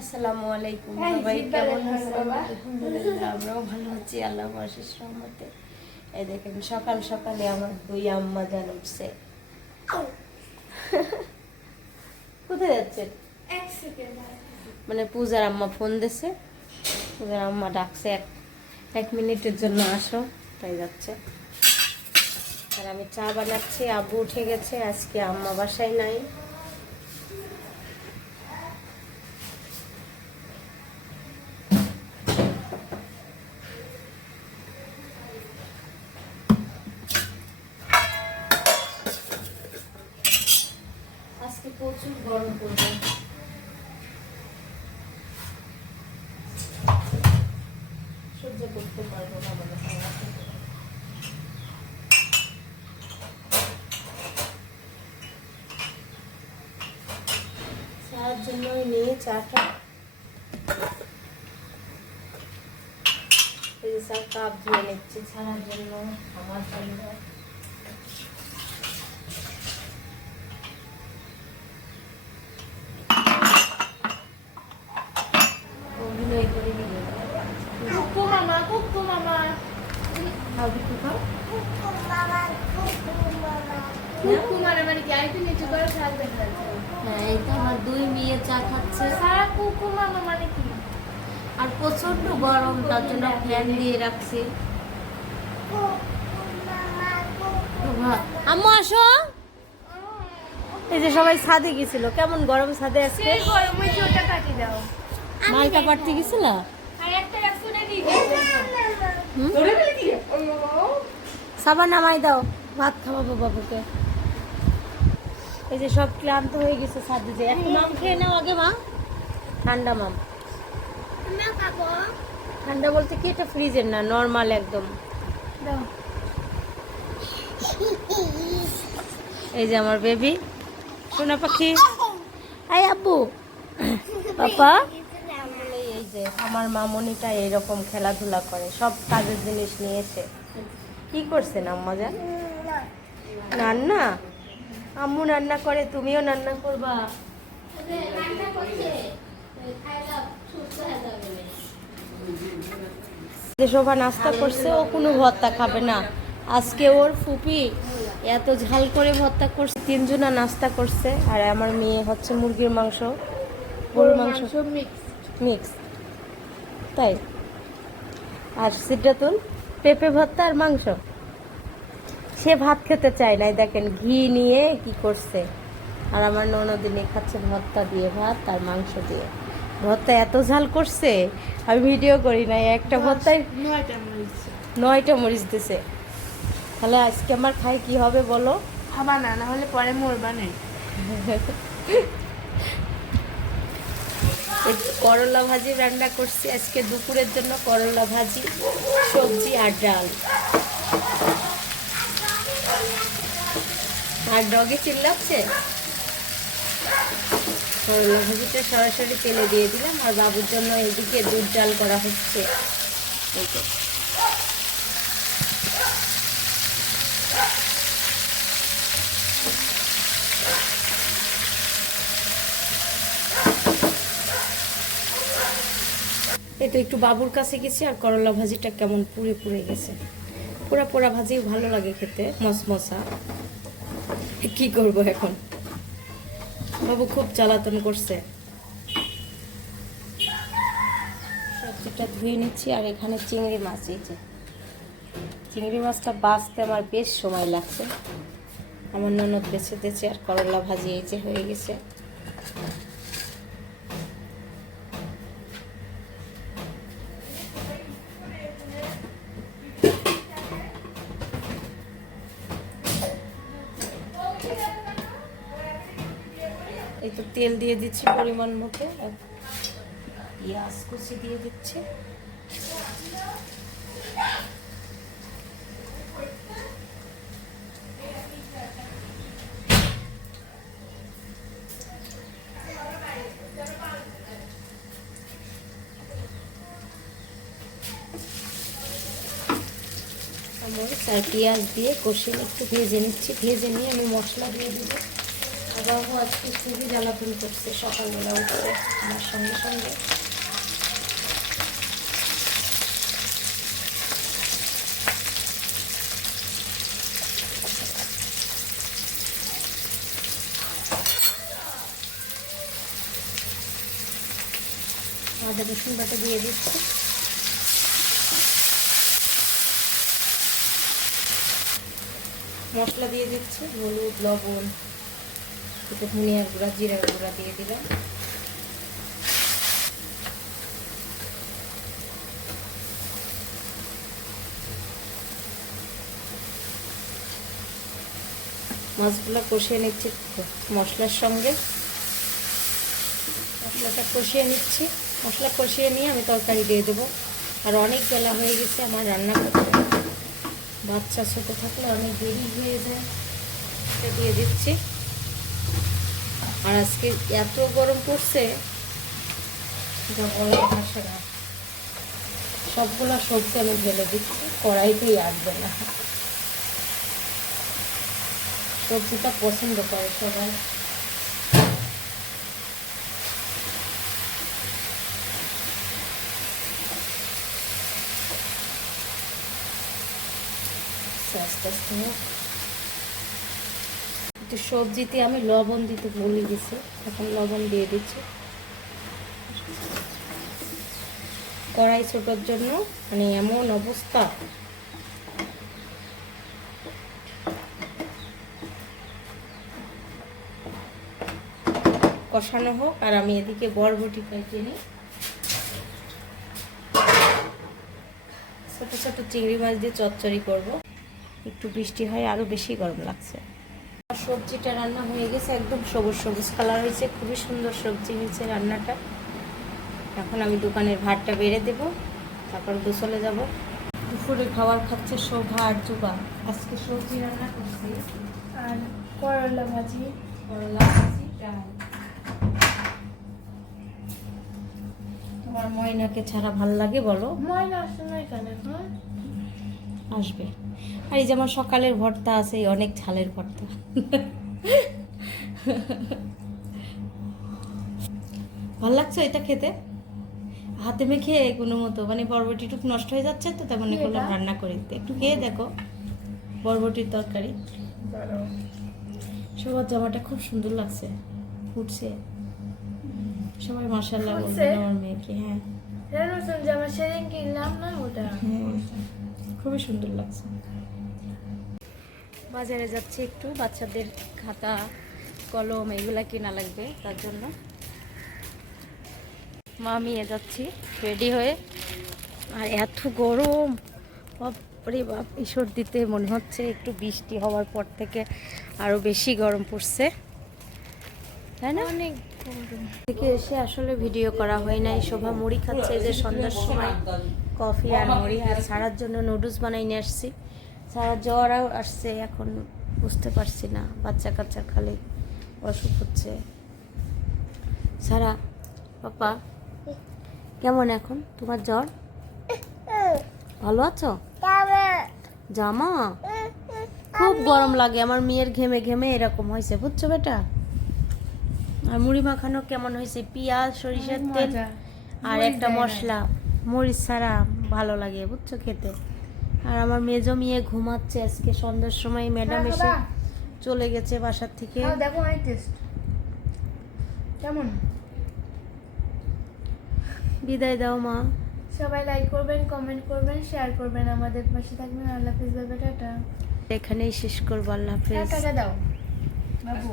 আসসালামু আলাইকুম সবাই কেমন আছেন? আলহামদুলিল্লাহ আমরাও ভালো আছি আল্লাহ আশিস রহমতে এই দেখেন সকাল সকালে আমার দুই আম্মা জান উঠছে। কোথায় যাচ্ছেন মানে পূজার আম্মা ফোন দিছে। পূজার আম্মা ডাকছে এক এক মিনিটের জন্য আসো তাই যাচ্ছে। আর আমি চা বানাচ্ছি আব্বু উঠে গেছে আজকে আম্মা বাসায় নাই আজকে প্রচুর গরম পড়বে। সহ্য করতে পারব না মনে হয়। চার জন্য নিয়ে চাটা। এই কাপ ধুয়ে নিচ্ছি। ছাড়ার জন্য আমার জন্য অভিনয় করে দিল কুকু মামা কুকু মামা ভাবি কোথাও কুকু মানে মানে কি আরেকটু নিচু করে শাক দেখা যাচ্ছে হ্যাঁ এই তো আমার দুই মেয়ে চা খাচ্ছে। সারা কুকু মামা মানে কি আর প্রচণ্ড গরম তার জন্য ফ্যান দিয়ে রাখছি। আম্মু আসো। এই যে সবাই ছাদে গেছিল। কেমন গরম ছাদে আজকে? কাটি দাও। মালটা পাড়তে গেছিল? আর একটা হুম? সাবান নামাই দাও। ভাত খাওয়াবো বাবুকে। এই যে সব ক্লান্ত হয়ে গেছে ছাদে যে একটু মাম খেয়ে নাও আগে মা। ঠান্ডা মাম। ঠান্ডা বলতে কি? এটা ফ্রিজের না নর্মাল একদম। এই যে আমার বেবি। সোনা পাখি। আই আব্বু। পাপা। এই যে আমার মামনিটা এরকম খেলাধুলা করে সব কাজের জিনিস নিয়েছে। কি করছেন আম্মা জান? রান্না আম্মু রান্না করে তুমিও রান্না করবা। যে শোভা নাস্তা করছে ও কোনো ভর্তা খাবে না। আজকে ওর ফুপি এত ঝাল করে ভর্তা করছে তিনজনা নাস্তা করছে আর আমার মেয়ে হচ্ছে মুরগির মাংস গরুর মাংস। মিক্স মিক্স তাই। আর সিদ্ধাতুল পেঁপে ভর্তা আর মাংস। সে ভাত খেতে চায় নাই। দেখেন ঘি নিয়ে কি করছে? আর আমার ননদিনী খাচ্ছে ভর্তা দিয়ে ভাত আর মাংস দিয়ে। ভর্তা এত ঝাল করছে আমি ভিডিও করি নাই। একটা ভর্তায় নয়টা মরিচ নয়টা মরিচ দিছে। তাহলে আজকে আমার খাই কি হবে বলো? খাবা না না হলে পরে মরবা নেই করলা ভাজি রান্না করছি আজকে দুপুরের জন্য করলা ভাজি সবজি আর ডাল। আর ডগে চিল্লাচ্ছে? করলা ভাজিটা সরাসরি তেলে দিয়ে দিলাম, আর বাবুর জন্য এদিকে দুধ ডাল করা হচ্ছে। তো একটু বাবুর কাছে গেছি, আর করলা ভাজিটা কেমন পুড়ে পুড়ে গেছে। পোড়া পোড়া ভাজি ভালো লাগে খেতে মশমশা কি করব এখন? বাবু খুব জ্বালাতন করছে। সবজিটা ধুয়ে নিচ্ছি আর এখানে চিংড়ি মাছ যে। চিংড়ি মাছটা বাছতে আমার বেশ সময় লাগছে। আমার ননদ বেছে দিয়েছে আর করলা ভাজি এই যে হয়ে গেছে। তো তেল দিয়ে দিচ্ছি পরিমাণ মতো পেঁয়াজ কুচি দিয়ে দিচ্ছি। পেঁয়াজ দিয়ে কষিয়ে একটু ভেজে নিচ্ছি। ভেজে নিয়ে আমি মশলা দিয়ে দেবো। বাবু আজকে খুবই জ্বালাতন করছে, সকালবেলা উঠছে আমার সঙ্গে সঙ্গে। আদা রসুন বাটা দিয়ে দিচ্ছি। মশলা দিয়ে দিচ্ছি, হলুদ, লবণ। একটু ধনিয়ার গুঁড়া জিরা গুঁড়া দিয়ে দিলাম। মাছগুলো কষিয়ে নিচ্ছি মশলার সঙ্গে। মশলাটা কষিয়ে নিচ্ছি। মশলা কষিয়ে নিয়ে আমি তরকারি দিয়ে দেবো। আর অনেক বেলা হয়ে গেছে আমার রান্না করতে। বাচ্চা ছোটো থাকলে অনেক দেরি হয়ে যায়। দিয়ে দিচ্ছি। আর আজকে এত গরম পড়ছে। সবগুলা সবজি আমি ঢেলে দিচ্ছি, কড়াইতেই আসবে না। সবজিটা পছন্দ করে সবাই। আস্তে আস্তে একটু সবজিতে আমি লবণ দিতে ভুলে গেছি। এখন লবণ দিয়ে দিচ্ছি। কড়াই ছোটোর জন্য মানে এমন অবস্থা। কষানো হোক, আর আমি এদিকে বরবটি কাটিয়ে নিই। ছোটো ছোটো চিংড়ি মাছ দিয়ে চচ্চড়ি করব। একটু বৃষ্টি হয় আরও বেশি গরম লাগছে। সবজিটা রান্না হয়ে গেছে একদম সবুজ সবুজ কালার হয়েছে খুবই সুন্দর সবজি হয়েছে রান্নাটা। এখন আমি দোকানের ভাতটা বেড়ে দেব তারপর গোসলে যাব। দুপুরে খাবার খাচ্ছে শোভা আর জুবা। আজকে সবজি রান্না করছি। আর করলা ভাজি। করলা ভাজি ডাল। তোমার ময়নাকে ছাড়া ভালো লাগে বলো? ময়না আসছে না এখানে। আসবে। আর এই যেমন সকালের ভর্তা আছে অনেক ঝালের ভর্তা। ভালো লাগছে এটা খেতে? হাতে মেখে কোনো মতো মানে বরবটিটুক নষ্ট হয়ে যাচ্ছে তো তেমন কি এগুলো রান্না করে দিতে। একটু খেয়ে দেখো বরবটির তরকারি। সবার জামাটা খুব সুন্দর লাগছে ফুটছে। সবাই মাসাল্লাহ ফুটছে? বলবেন আমার মেয়েকে হ্যাঁ। জামা সেদিন কিনলাম না ওটা। হ্যাঁ, খুবই সুন্দর লাগছে। বাজারে যাচ্ছি একটু। বাচ্চাদের খাতা কলম এগুলা কেনা লাগবে তার জন্য। মামিয়ে যাচ্ছি রেডি হয়ে। আর এত গরম। বাপরে বাপ এই দিতে মনে হচ্ছে একটু বৃষ্টি হওয়ার পর থেকে আরও বেশি গরম পড়ছে। তাই না? অনেক থেকে এসে আসলে ভিডিও করা হয় নাই। শোভা মুড়ি খাচ্ছে যে সন্ধ্যার সময়। কফি আর মুড়ি আর সারার জন্য নুডলস বানাই নিয়ে আসছি। সারা জ্বর আসছে এখন বুঝতে পারছি না। বাচ্চা কাচ্চার খালি অসুখ হচ্ছে। সারা পাপা কেমন এখন তোমার জ্বর? ভালো আছো? জামা? খুব গরম লাগে আমার মেয়ের ঘেমে ঘেমে এরকম হয়েছে বুঝছ বেটা? আর মুড়ি মাখানো কেমন হয়েছে? পেঁয়াজ সরিষার তেল আর একটা মশলা। মরিচ ছাড়া ভালো লাগে বুঝছ খেতে? আর আমার মেজো মেয়ে ঘুমাচ্ছে আজকে সন্ধ্যার সময় ম্যাডাম হ্যাঁ, এসে চলে গেছে বাসার থেকে। দেখো অনেক টেস্ট কেমন? বিদায় দাও মা। সবাই লাইক করবেন কমেন্ট করবেন শেয়ার করবেন আমাদের পাশে থাকবেন। আল্লাহ হাফিজ বাবা টাটা। এখানেই শেষ করব আল্লাহ হাফেজ। টাটা দাও। বাবু।